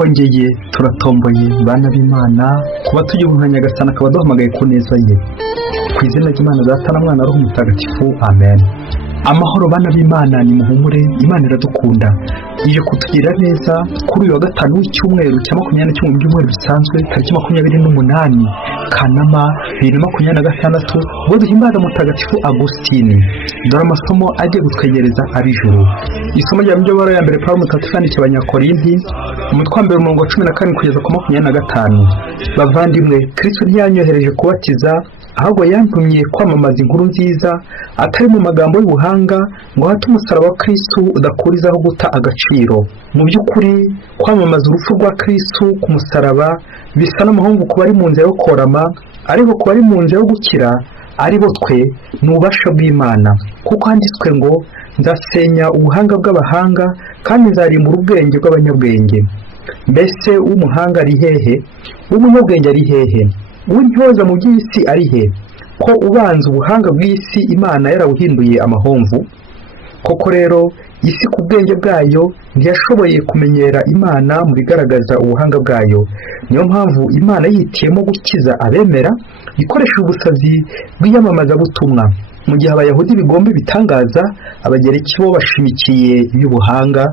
twongeye turatomboye bana b'Imana kuba tugiye nka Nyagasani akaba duhamagaye ku neza ye. Ku izina ry'Imana Data na Mwana Roho Mutagatifu, amen. Amahoro bana b'Imana, ni muhumure, Imana iradukunda. Ije kutugira neza kuri uyu wa gatanu w'icyumweru cya 21 mu byumweru bisanzwe, tariki 28 Kanama 2026, ubwo duhimbaza Mutagatifu Agustini. Dore amasomo agiye gutwegereza ab'ijuru. Isomo rya mbere ya mbere Pawulo Mutagatifu yandikiye Abanyakorinti, umutwe wa 14 kugeza ku 25. Bavandimwe, Kristo ntiyanyohereje kubatiza, ahubwo yantumye kwamamaza inkuru nziza, atari mu magambo y'ubuhanga, ngo hate umusaraba wa Kristo udakurizaho guta agaciro. Mu by'ukuri kwamamaza urupfu rwa Kristo ku musaraba bisa n'amahungu ku bari mu nzira yo korama, ariko ku bari mu nzira yo gukira ari bo twe n'ububasha bw'Imana, kuko handitswe ngo nzasenya ubuhanga bw'abahanga kandi nzarimbura ubwenge bw'abanyabwenge. Mbese uw'umuhanga ari hehe? Uw'umunyabwenge ari hehe? Uw'intyoza mu by'isi ari he? Ko ubanza ubuhanga bw'isi Imana yarabuhinduye amahomvu. Koko rero isi ku bwenge bwayo ntiyashoboye kumenyera Imana mu bigaragaza ubuhanga bwayo. Niyo mpamvu Imana yihitiyemo gukiza abemera ikoresheje ubusazi bw'iyamamazabutumwa. Mu gihe Abayahudi bigomba ibitangaza, Abagereki bo bashimikiye iby'ubuhanga,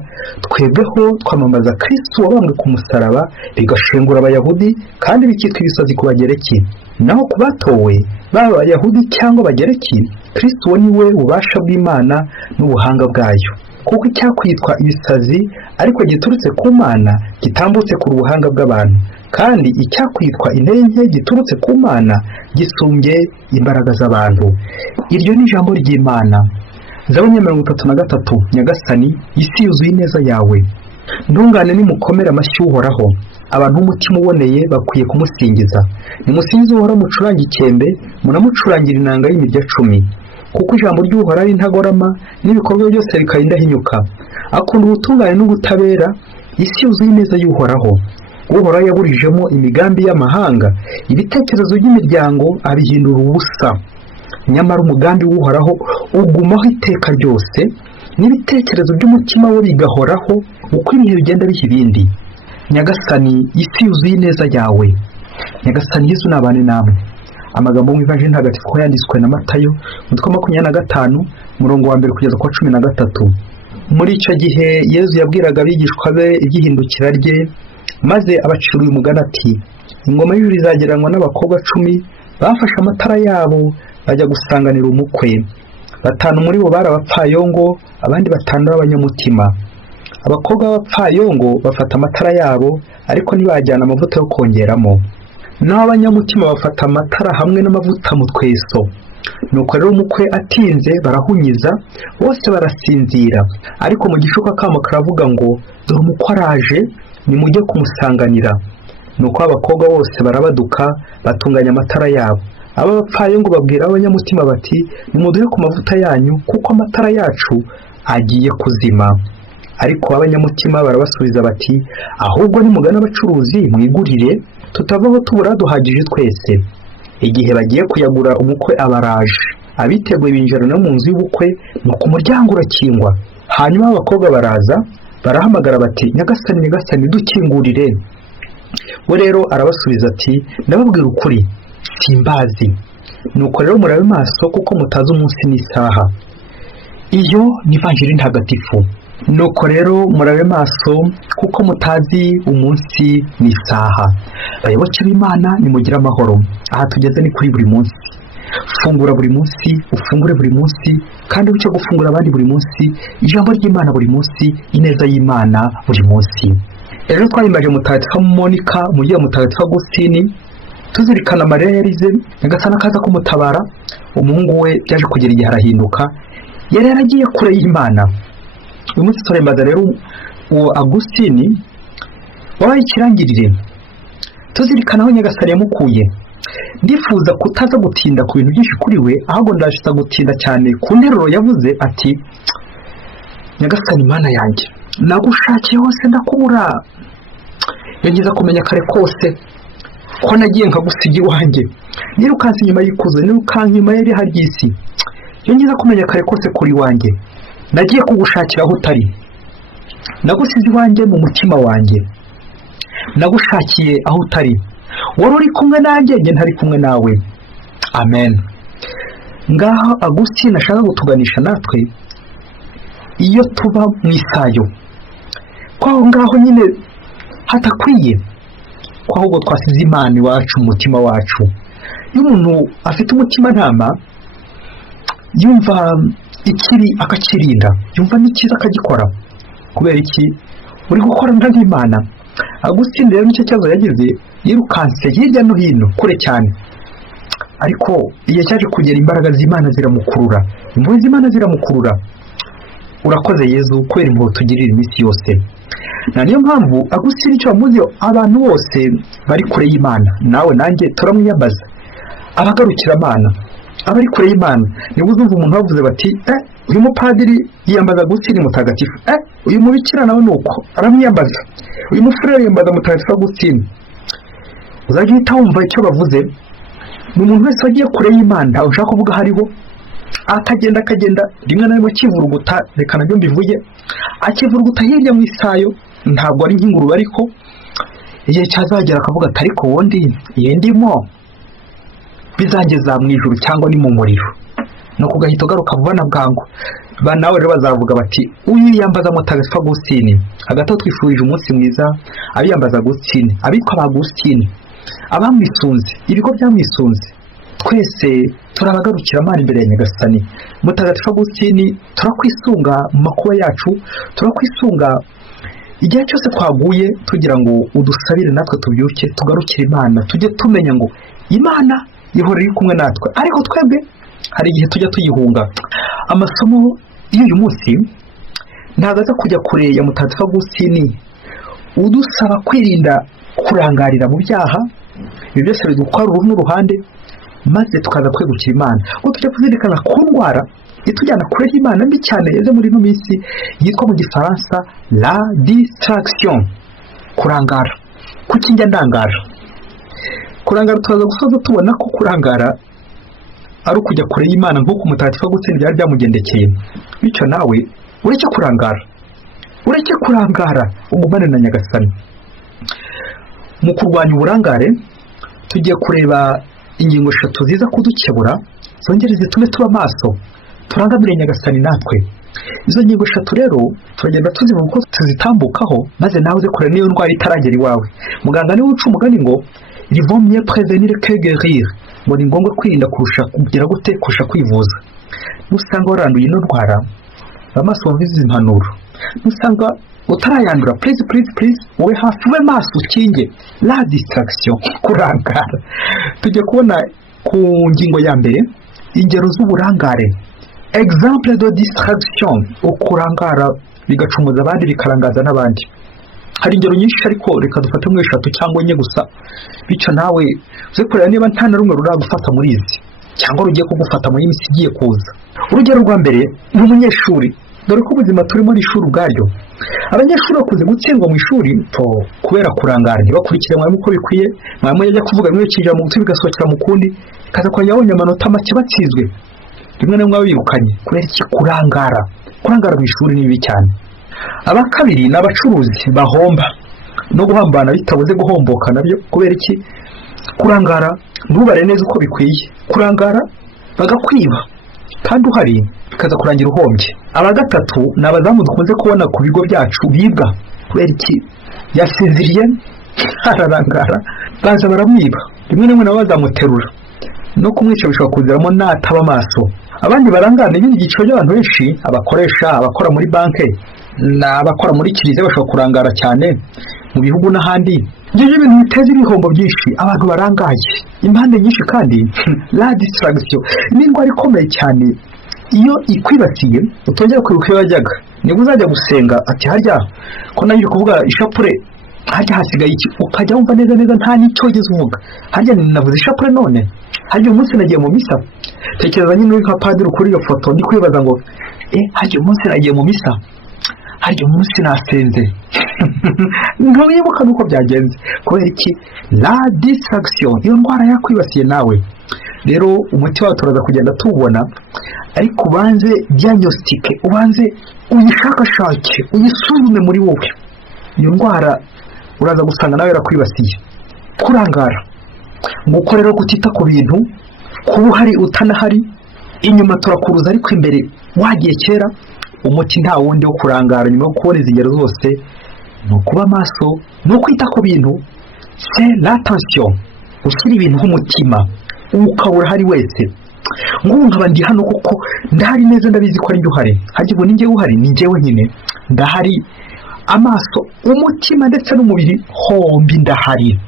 twebweho twamamaza Kristo wabambwe ku musaraba, bigashengura Abayahudi kandi bikitwa ibisazi ku Bagereki. Naho ku batowe, baba Abayahudi cyangwa Abagereki, Kristo ni we ububasha bw'Imana n'ubuhanga bwayo. Kuko icyakwitwa ibisazi ariko giturutse ku Mana gitambutse ku buhanga bw'abantu, kandi icyakwitwa intege nke giturutse ku Mana gisumbye imbaraga z'abantu. Iryo ni ijambo ry'Imana. Zaburi 33. Nyagasani, isi yuzuye ineza yawe. Ntungane nimukomere amashyi Uhoraho, abantu b'umutima uboneye bakwiye kumusingiza. Nimusingize Uhoraho, mucurange ikembe, munamucurangira inanga y'imirya 10. Kuko ijambo ry'Uhoraho ari ntagorama, n'ibikorwa byose bikarinda hinyuka. Akunda ubutungane n'ubutabera, isi yuzuye ineza y'Uhoraho. Uhoraho yaburijemo imigambi y'amahanga, ibitekerezo by'imiryango abihindura ubusa. Nyamara umugambi w'Uhoraho ugumaho iteka ryose, n'ibitekerezo by'umutima we bigahoraho uko ibihe bigenda biha ibindi. Nyagasani, isi yuzuye ineza yawe. Nyagasani Yesu nabane namwe. Amagambo mu Ivanjili ntagatifu yanditswe na Matayo, umutwe 25 umurongo wa 1 kugeza ku 13. Muri icyo gihe Yesu yabwiraga abigishwa be iby'ihindukira rye, maze abacira uyu mugani ati: ingoma y'ijuru izagereranywa n'abakobwa 10 bafashe amatara yabo bajya gusanganira umukwe. 5 muri bo bari abapfayongo, abandi 5 b'abanyamutima. Abakobwa b'abapfayongo bafata amatara yabo, ariko ntibajyana amavuta yo kongeramo. Naho abanyamutima bafata amatara hamwe n'amavuta mu tweso. Nuko rero umukwe atinze barahunyiza, bose barasinzira. Ariko mu gishuka kamo karavuga ngo dore umukwe araje, nimujye kumusanganira. Nuko abakobwa bose barabaduka batunganya amatara yabo. Aba bapfayongo babwira abanyamutima bati: nimuduhe ku mavuta yanyu, kuko amatara yacu agiye kuzima. Ariko abanyamutima barabasubiza bati: ahubwo nimugana abacuruzi mwigurire, tutavaho tubura duhagije twese. Igihe bagiye kuyagura, umukwe abaraje. Abiteguye binjira no mu nzu y'ubukwe, nuko umuryango urakingwa. Hanyuma abakobwa baraza barahamagara bati: Nyagasani, Nyagasani, dukingurire. We rero arabasubiza ati: ndababwira ukuri, simbazi. Nuko rero murabe maso, kuko mutazi umunsi n'isaha. Iyo ni Ivanjili ntagatifu. Nuko rero murabe maso, kuko mutazi umunsi n'isaha. Bayoboke b'Imana, nimugire amahoro. Aha tugeze ni kuri buri munsi. Fungura buri munsi, ufungure buri munsi, kandi bityo gufungura abandi buri munsi, ijambo ry'Imana buri munsi, ineza y'Imana buri munsi. Rero twahimbaje Mutagatifu Monika, mugiye Mutagatifu Agustini, tuzirikana Mariya yarize, Nyagasani akaza kumutabara. Umuhungu we byaje kugera igihe arahinduka, yari yaragiye kure y'Imana. Uyu munsi turembaza rero uwo Agustini wabaye ikirangirire, tuzirikana aho Nyagasani yamukuye. Ndifuza kutaza gutinda ku bintu byinshi kuri we, ahubwo ndashaka gutinda cyane ku nteruro yavuze ati: Nyagasani Mana yanjye, nagushakiye hose ndakubura. Yongeza kumenya kare kose ko nagiye nkagusiga iwanjye, nirukanse inyuma y'ikuzo, nirukanka inyuma y'iri haryisi. Yongeza kumenya kare kose kuri wanjye, nagiye kugushakira aho utari, nagusize iwanjye mu mutima wanjye. nagushakiye aho utari, wari uri kumwe nanjye njye ntari kumwe nawe. Amen. Ngaho Agustina ashaka kutuganisha natwe iyo tuba mu isayo kwaho ngaho nyine hatakwiye, ahubwo twasize Imana iwacu mu mutima wacu. Iyo umuntu afite umutima ntama yumva ikibi akakirinda, yumva n'ikiza akagikora. Kubera iki? uri gukora nk'Imana. Agustina rero nicyo cyazo yagize, yirukanse hirya no hino kure cyane, ariko iyo cyaje kugera imbaraga z'Imana ziramukurura, impuhwe z'Imana ziramukurura. Urakoze Yezu kubera impuhwe tugirira iminsi yose. Na niyo mpamvu Agustina icyo bamuziho, abantu bose bari kure y'Imana, nawe nanjye turamwiyambaza, abagarukira Imana, abari kure y'Imana. Niba uzumva umuntu bavuze bati uyu mupadiri yiyambaza Agustina mutagatifu, uyu mubikira nawe nuko aramwiyambaza, uyu mufurere yiyambaza mutagatifu Agustina, uzajya uhita wumva icyo bavuze. Ni umuntu wese wagiye kure y'Imana, ushaka kuvuga hariho akagenda rimwe na rimwe akivuruguta, reka nabyo mbivuge, akivuruguta hirya mu isayo, ntabwo ari nk'ingurube, ariko igihe cyazagera akavuga ati ariko wundi iyo ndimo bizangeza mu ijuru cyangwa ni mu muriro, no kugahita ugaruka vuba na bwangu. Nawe rero bazavuga bati uyiyambaza mutagatifu Agustina. Hagati aho twifurije umunsi mwiza abiyambaza Agustina, abitwa ba Agustina, abamwisunze, ibigo byamwisunze. Twese turabagarukira Imana imbere ya Nyagasani. Mutagatifu Agustina turakwisunga mu makuba yacu, turakwisunga igihe cyose twaguye, tugira ngo udusabire natwe tubyuke tugarukire Imana, tujye tumenya ngo Imana ihora iri kumwe natwe, ariko twebwe hari igihe tujya tuyihunga. Amasomo y'uyu munsi ntabwo aza kujya kure ya Mutagatifu Agustina, udusaba kwirinda kurangarira mu byaha, ibi byose bidukora uruhu n'uruhande, maze tukaza kwegukira Imana. Ngo tujya kuzirikana ku ndwara itujyana kure y'Imana mbi cyane yaje muri ino minsi, yitwa mu Gifaransa la distraction, kurangara. Kuki njya ndangara? Kurangara tukaza gusoza tubona ko kurangara ari ukujya kure y'Imana, nk'uko Mutagatifu Agustina byari byamugendekeye. Bityo nawe ureke kurangara, ugumane na Nyagasani. Mu kurwanya uburangare tugiye kureba ingingo 3 ziza kudukebura, zongere zitume tuba maso, turangamire Nyagasani natwe. Izo ngingo 3 rero turagenda tuzivuga uko tuzitambukaho, maze nawe uze kure niyo ndwara itaragera iwawe. Muganga niwe uca umugani ngo il vaut mieux prévenir que guérir, ngo ni ngombwa kwirinda kurusha kugira gute kurusha kwivuza. Nusanga waranduye ino ndwara, amaso wavize impanuro, nusanga utarayandura, please wowe hafi we maso ukinge la distraction, kurangara. Tujye kubona ku ngingo ya mbere ingero z'uburangare, exemple de distraction, ukurangara bigacumuza abandi bikarangaza n'abandi. Hari ingero nyinshi, ariko reka dufate mu 3 cyangwa 4 gusa, bityo nawe uze kureba niba nta na rumwe ruragufata muri izi, cyangwa rugiye kugufata muri imisi igiye kuza. Urugero rwa mbere ni umunyeshuri, dore ko ubuzima turimo ari ishuri ubwaryo. Abanyeshuri bakunze gutsindwa mu ishuri kubera kurangara, ntibakurikire mwarimu uko bikwiye, mwarimu yajya kuvuga bimwe kijya mu gutwi bigasohokera mu kundi, kaza kwa yabonye amanota make batsinzwe, rimwe na rimwe birukanye kubera iki? Kurangara mu ishuri ni bibi cyane. Abakabiri ni abacuruzi bahomba, no guhambana bitabuze guhomboka nabyo. Kubera iki? Kurangara ntubare neza uko bikwiye, kurangara bagakwiba kandi uhari bikaza kurangira uhombye. Abagatatu ni abazamu dukunze kubona ku bigo byacu bibwa. Kubera iki? Yasinziriye ararangara, baza baramwiba, rimwe na rimwe nabo bazamuterura, no kumwica bishobora kuziramo nataba amaso. Abandi barangana n'ibindi giciro by'abantu benshi, abakoresha, abakora muri banke, n'abakora muri kiliziya bashobora kurangara cyane mu bihugu n'ahandi. Ibyo bintu biteza ibihombo byinshi, abantu barangaye impande nyinshi. Kandi la distraction ni indwara ikomeye cyane, iyo ikwibasiye utongera kwibuka iyo wajyaga. Niba uzajya gusenga ati harya ko nanjye kuvuga ishapure, harya hasigaye iki, ukajya wumva neza nta n'icyo wigeze uvuga, harya navuze ishapure none, harya umunsi nagiye mu misa. Tekereza nyine uri nka padiri kuri iyo foto, ndi kwibaza ngo harya umunsi nagiye mu misa, harya umunsi nasenze. Ntiwibuka nuko byagenze. Kubera iki? La distraction, iyo ndwara yakwibasiye nawe. Rero umuti wawe turaza kugenda tuwubona, ariko ubanze diagnostique, ubanze uyishakashake, uyisuzume muri wowe. Iyo ndwara uraza gusanga nawe yarakwibasiye. Kurangara nguko rero gutita ku bintu, kuba uhari utanahari, inyuma turakuruza ariko imbere wagiye kera. Umuti nta wundi wo kurangara nyuma yo kubona izi ngero zose ni ukuba maso, ni ukwita ku bintu, c'est l'attention, ushyira ibintu nk'umutima ukabura hari wese. Ngubu nkaba ndi hano kuko ndahari neza, ndabizi ko ari njye uhari, hagiye ni njye uhari, ni njyewe nyine ndahari, amaso, umutima ndetse n'umubiri hombi ndahari.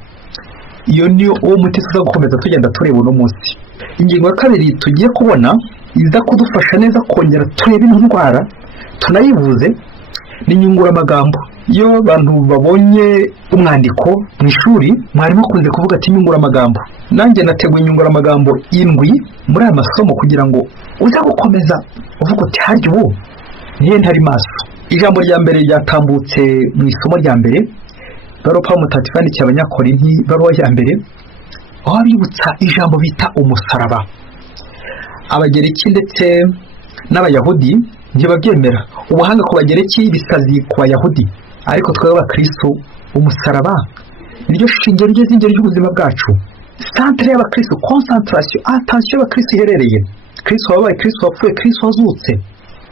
Iyo niyo uwo muti tuza gukomeza tugenda tureba uno munsi. Ingingo ya kabiri tugiye kubona iza kudufasha neza kongera turebe indwara tunayivuze ni nyunguramagambo. Iyo abantu babonye umwandiko mu ishuri, mwarimu akunze kuvuga ati nyunguramagambo. Nanjye nateguye inyunguramagambo 7 muri aya masomo kugira ngo uza gukomeza uvuga ati harya ubu niye ntari maso. Ijambo rya mbere ryatambutse mu isomo rya mbere, Pawulo mutagatifu yandikiye Abanyakorinti baruwa ya mbere, aho bibutsa ijambo bita umusaraba. Abagereki ndetse n'Abayahudi ntibabyemera. Ubuhanga ku Bagereki bisazi ku Bayahudi, ariko twebwe abakristo umusaraba niryo shingiro ry'izingiro ry'ubuzima bwacu. Centre y'abakristo, concentration, attention y'abakristo iherereye. Kristo wabaye, Kristo wapfuye, Kristo wazutse.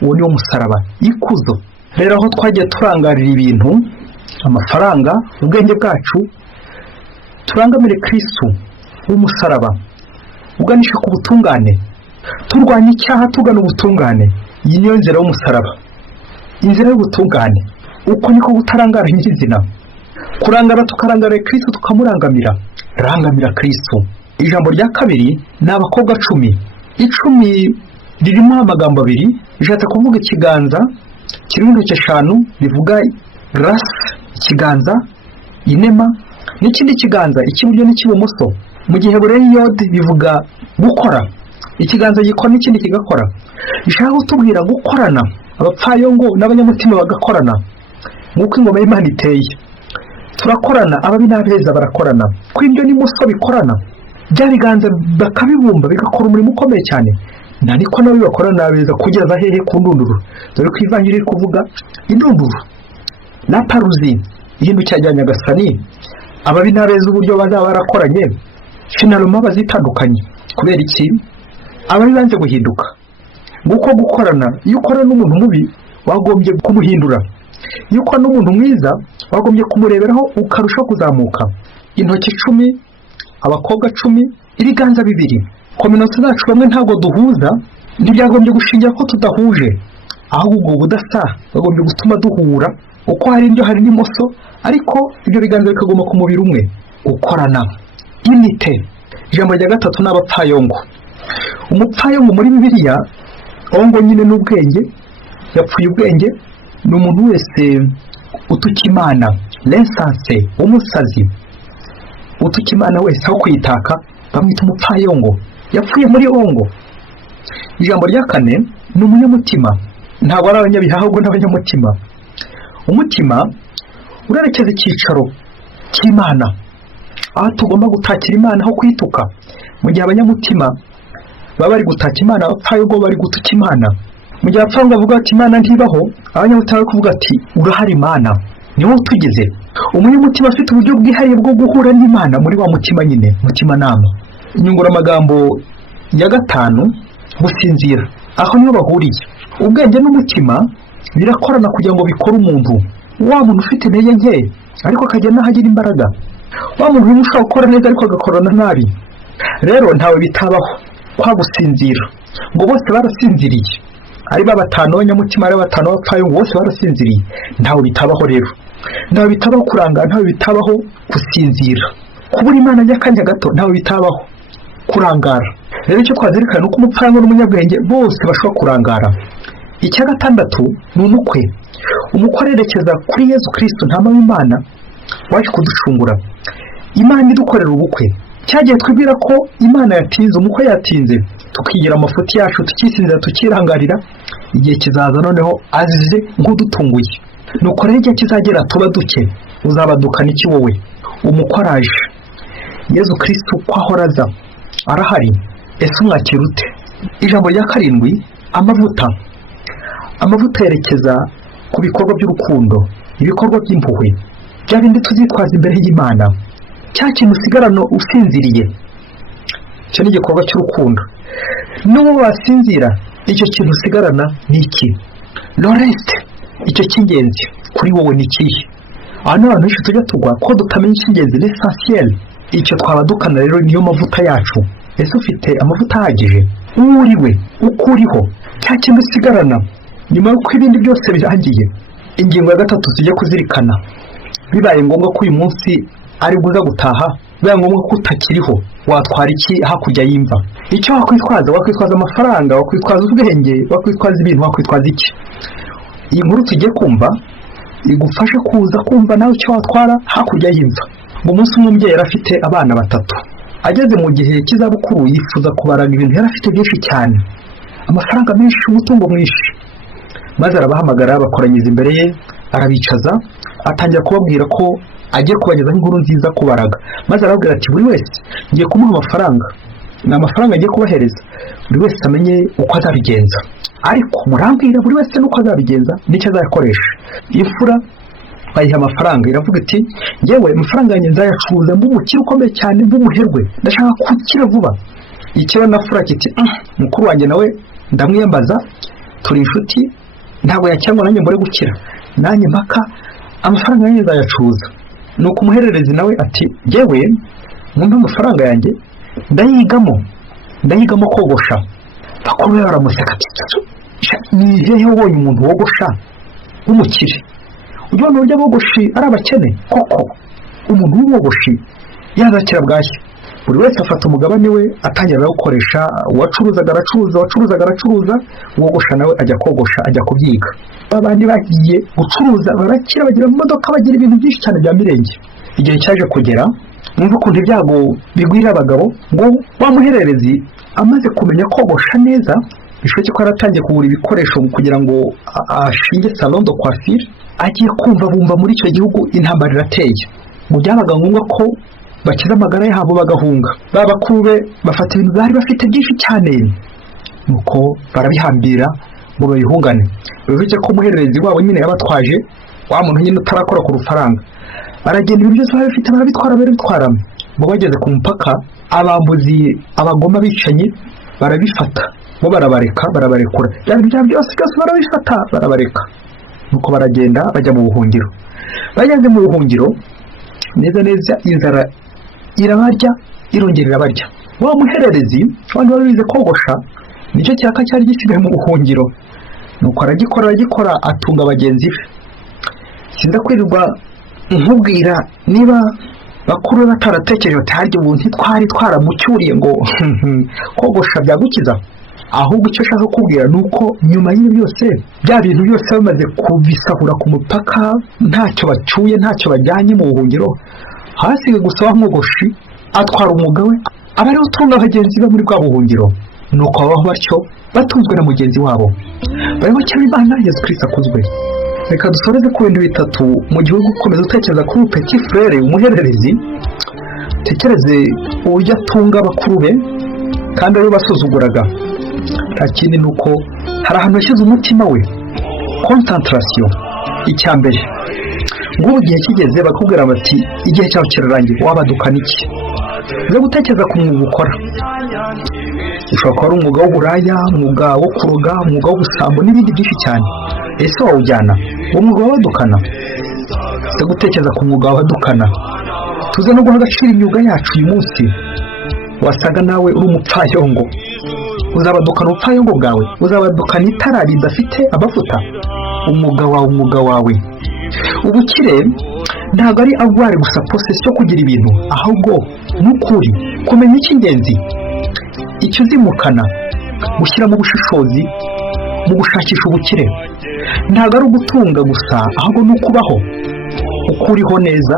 Uwo ni wo musaraba, ikuzo. Rero aho twagiye turangarira ibintu, amafaranga, ubwenge bwacu, turangamire Kristo w'umusaraba uganisha ku butungane, turwanya icyaha tugana ubutungane. Iyi niyo nzira y'umusaraba, inzira y'ubutungane. Uko niko gutarangara nyizina, kurangara tukarangarira Kristo tukamurangamira. Rangamira Kristo. Ijambo rya kabiri ni abakobwa 10. 10 ririmo amagambo 2, bishatse kuvuga ikiganza kirimo intoki 5 bivuga grace, ikiganza, inema, n'ikindi kiganza icy'iburyo n'icy'ibumoso. Mu gihe bureyode bivuga gukora, ikiganza gikora n'ikindi kigakora. Bishaka kutubwira gukorana, abapfayongo n'abanyamutima bagakorana nk'uko ingoma y'Imana iteye. Turakorana, ababi n'abeza barakorana, ko ibyo n'imoso bikorana, bya biganza bakabibumba bigakora umurimo ukomeye cyane. Niko nabi bakorana n'abeza kugeza hehe ku ndunduru. Dore ko Ivanjiri kuvuga indunduru na paruzi, ihindu cyajyanye Nyagasani, ababi n'abeza uburyo bazaba barakoranye finaloma bazitandukanye. Kubera iki? Ababi banze guhinduka. Nguko gukorana, iyo ukorana n'umuntu mubi wagombye kumuhindura, iyo ukorana n'umuntu mwiza wagombye kumureberaho ukarusha kuzamuka. Intoki 10, abakobwa 10, ibiganza 2. Kominoti zacu bamwe ntabwo duhuza, ntibyagombye gushingira ko tudahuje, ahubwo ubudasa bagombye gutuma duhura. Uko hari indyo hari n'imoso, ariko ibyo biganza bikagoma ku mubiri umwe. Gukorana, unite. Ijambo rya gatatu ni abapfayongo. Umupfayongo muri Bibiliya, ongo nyine n'ubwenge, yapfuye ubwenge, ni umuntu wese utuka Imana, l'insensé, umusazi, utuka Imana wese aho kwitaka bamwita umupfayongo, yapfuye muri ongo. Ijambo rya 4 ni umunyamutima, ntabwo ari abanyabihaha ahubwo n'abanyamutima. Umutima urerekeza icyicaro cy'Imana, aho tugomba gutakira Imana aho kwituka. Mu gihe abanyamutima baba bari gutaka Imana, abapfayongo bari gutuka Imana. Mu gihe abapfayongo bavuga ati Imana ntibaho, abanyamutima bari kuvuga ati urahari Imana, niwo tugeze. Umunyamutima afite uburyo bwihariye bwo guhura n'Imana muri wa mutima nyine, mutima nama. Inyunguramagambo ya 5, gusinzira. Aho niho bahuriye. Ubwenge n'umutima birakorana kugira ngo bikore umuntu. Wa muntu ufite intege nke ariko akajya nahagira imbaraga, wa muntu ushaka gukora neza ariko agakorana nabi. Rero ntawe bitabaho kwa gusinzira, ngo bose barasinziriye. Ari ba 5 abanyamutima, ari 5 bapfayongo, bose barasinziriye. Ntawe bitabaho rero, ntawe bitabaho kuranga, ntawe bitabaho gusinzira. Kubura Imana y'akanya gato ntawe bitabaho kurangara. Rero icyo twazirikana nuko umupfayongo n'umunyabwenge bose bashobora kurangara. Icya 6 ni umukwe. Umukwe arerekeza kuri Yesu Kristo, ntama w'Imana waje kuducungura. Imana idukorera ubukwe. Cyagiye twibwira ko Imana yatinze, umukwe yatinze, tukigira amafuti yacu, tukisinzira, tukirangarira. Igihe kizaza noneho azize nk'udutunguye. Nuko rero igihe kizagera tuba duke, uzabadukana iki wowe? Umukwe araje. Yesu Kristo ko ahoraza arahari, ese umwakira ute? Ijambo rya 7, amavuta. Amavuta yerekeza ku bikorwa by'urukundo, ibikorwa by'impuhwe. bya bindi tuzitwaza imbere y'Imana, cya kintu usigarana usinziriye, icyo ni igikorwa cy'urukundo. N'uwo wasinzira icyo kintu usigarana ni iki? Loreste, icyo cy'ingenzi kuri wowe ni ikihe? Aha ni abantu benshi tujya tugwa ko dutamenya icy'ingenzi, l'essentiel. Icyo twaba dukana rero niyo mavuta yacu. Ese ufite amavuta ahagije? Uwo uriwe, uko uriho, cya kintu usigarana nyuma y'uko ibindi byose birangiye. Ingingo ya 3 tujye kuzirikana, bibaye ngombwa ko uyu munsi ari buza gutaha, bibaye ngombwa ko utakiriho, watwara iki hakurya y'imva? Icyo wakwitwaza amafaranga, wakwitwaza ubwenge, wakwitwaza ibintu, wakwitwaza iki? Iyi nkuru tugiye kumva igufasha kuza kumva nawe icyo watwara hakurya y'imva. Mu munsi umubyeyi yari afite abana 3, ageze mu gihe cy'izabukuru yifuza kubaraga ibintu yari afite byinshi cyane, amafaranga menshi, umutungo mwinshi. Maze arabahamagara, bakoranyiza imbere ye, arabicaza, atangira kubabwira ko agiye kubagezaho inkuru nziza kubaraga. Maze arababwira ati buri wese ngiye kumuha amafaranga, ni amafaranga agiye kubahereza, buri wese amenye uko azabigenza, ariko murambwira buri wese nuko azabigenza n'icyo azayakoresha. Imfura bayiha amafaranga, iravuga iti ngewe amafaranga yanjye nzayacuruza mb'umukire ukomeye cyane, mb'umuherwe, ndashaka gukira vuba. Ikiba na fura kiti mukuru wanjye nawe ndamwiyambaza, turi inshuti, ntabwo yacyangwa nanjye mbore gukira, nanjye mpaka amafaranga yanjye nzayacuruza. Nuko umuhererezi nawe ati ngewe mwumva amafaranga yanjye ndayigamo kogosha. Bakuru be baramuseka ati ni hehe ubonye umuntu wogosha w'umukire? Ujya n'urya bogoshi ari abakene koko? Umuntu w'uwogoshi yazakira bwashya. Buri wese afata umugabane we atangira gukoresha, uwacuruzaga aracuruza, uwogosha nawe ajya kogosha, ajya kubyiga. Abandi bagiye gucuruza barakira, bagira imodoka, bagira ibintu byinshi cyane bya mirenge. Igihe cyaje kugera, numva ukuntu ibyago bigwira abagabo, ngo wamuhererezi amaze kumenya kogosha neza, bishoboke ko yaratangiye kugura ibikoresho kugira ngo ashinge salon de coiffure. Agiye bumva muri icyo gihugu intambara irateye. Mu byabaga ngombwa ko bakiza amagara yabo bagahunga, bakuru be bafata ibintu bari bafite byinshi cyane, nuko barabihambira ngo babihungane. Bivuze ko umuhererezi wabo nyine yabatwaje, wa muntu nyine utarakora ku rufaranga, baragenda ibintu byose bafite barabitwara. Bo bageze ku mupaka, abambuzi, abagoma bicanye barabifata, bo barabarekura, ibyo byose barabifata, barabareka. Nuko baragenda bajya mu buhungiro. Bageze mu buhungiro, neza inzara irabarya, irongera irabarya. Wa muhererezi wandi wabize kogosha, nicyo cyaka cyari gisigaye mu buhungiro. Nuko aragikora atunga bagenzi be. Sinza kwirirwa nkubwira niba bakuru bataratekereje ati harya ubu ntitwari twaramucyuriye ngo kogosha byagukiza. Ahubwo icyo ashaka kubwira nuko nyuma y'ibi byose, bya bintu byose bamaze kubisahura ku mupaka, ntacyo bacyuye, ntacyo bajyanye mu buhungiro, hasigaye gusa wa mwogoshi atwara umugabo we, aba ariwe utunga bagenzi be muri bwa buhungiro. Nuko babaho batyo, batunzwe na mugenzi wabo. Barimo cyane Imana Yesu Kristo akuzwe. Reka dusoreze ku bintu 3 mu gihugu. Ukomeza utekereza kuri petit frere umuhererezi, tekereze uburyo atunga bakuru be kandi ari basuzuguraga. Nta kindi nuko hari ahantu yashyize umutima we, concentration. Icyambere ngo igihe kigeze bakubwira bati igihe cyawe kirarangiye, wabadukana iki? Uze gutekereza ku mwuga ukora. Ushobora kuba ari umwuga w'uburaya, umwuga wo kuroga, umwuga w'ubusambo n'ibindi byinshi cyane. Ese wawujyana uwo mwuga w'abadukana? Uze gutekereza ku mwuga w'abadukana. Tuze no guha agaciro imyuga yacu uyu munsi. Wasaga nawe uri umupfayongo, uzabadukana ubupfayongo bwawe, uzabadukana itara ridafite amavuta. Umwuga wawe. Ubukire ntabwo ari agware gusa process yo kugira ibintu, ahubwo n'ukuri kumenya icy'ingenzi, icyo uzimukana, gushyira mu bushishozi mu gushakisha ubukire. Ntabwo ari ugutunga gusa, ahubwo n'ukubaho ukuriho neza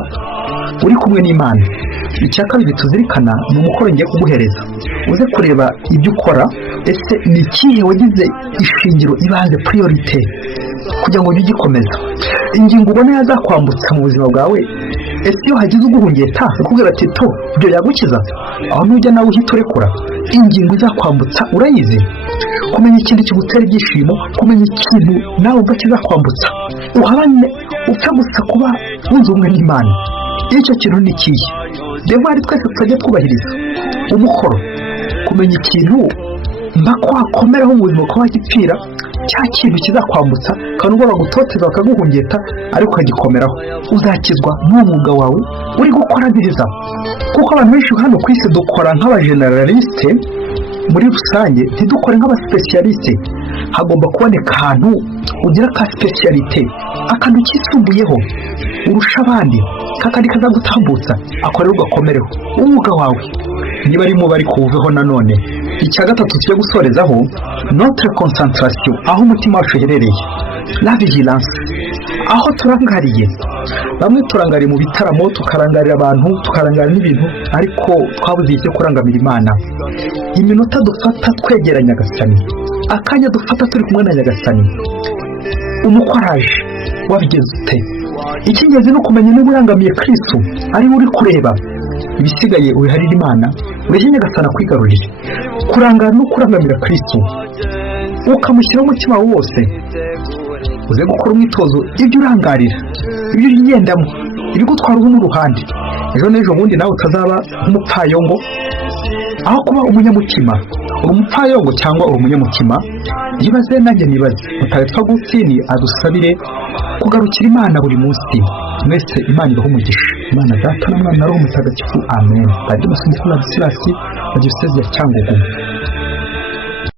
uri kumwe n'Imana. Icya kabiri tuzirikana ni umukoro ngiye kuguhereza. Uze kureba ibyo ukora, ese ni ikihe wagize ishingiro, ibanze, priorite, kugira ngo ujye ugikomeza. Ingingo ubona yazakwambutsa mu buzima bwawe, ese iyo hagize uguhungeta ukubwira ati to ibyo yagukiza, aho nujya nawe uhita urekura. Ingingo izakwambutsa urayizi. Kumenya ikintu kigutera ibyishimo, kumenya ikintu nawe umva kizakwambutsa, upfa gusa kuba wunze ubumwe n'Imana. Icyo kintu ni ikihe? Rero ari twese tujya twubahiriza umukoro, kumenya ikintu mbako wakomeraho mu buzima ko wagipfira, cya kintu kizakwambutsa kandi ubwo bagutoteza bakaguhungeta ariko ukagikomeraho, uzakizwa n'umwuga wawe uri gukora neza. Kuko abantu benshi hano ku isi dukora nk'abageneraliste muri rusange, ntidukore nk'abasipesiyaliste. Hagomba kuboneka ahantu ugira ka specialite, akantu kisumbuyeho urusha abandi, kakandi kazagutambutsa, akorera ugakomereho umwuga wawe. Niba arimo bari kuwuveho nanone. Icya gatatu tugiye gusorezaho, notre concentration, aho umutima wacu uherereye, la vigilance, aho turangariye. Bamwe turangariye mu bitaramo, tukarangarira abantu, tukarangarira n'ibintu, ariko twabuze icyo kurangamira Imana. Iminota dufata twegera Nyagasani, akanya dufata turi kumwe na Nyagasani, umukoraje wabigenze ute? Icy'ingenzi no kumenya niba urangamiye Kristo ari we uri kureba, ibisigaye ubiharira Imana, ureke Nyagasani kwigarurira. Kurangara no kurangamira Kristo ukamushyiraho umutima wose, uze gukora umwitozo ibyo urangarira, ibyo ugendamo, ibigutwara ubu n'uruhande. Ejo n'ejo bundi nawe utazaba nk'umupfayongo, aho kuba umunyamutima. Uri umupfayongo cyangwa uri umunyamutima? Yibaze nanjye nibaze. Mutagatifu Agustini adusabire kugarukira Imana buri munsi. Mwese Imana ibahe umugisha. Imana Data na Mwana na Roho Mutagatifu. Amen. Padiri Musumbuku Ladislas wa Diyosezi ya Cyangugu.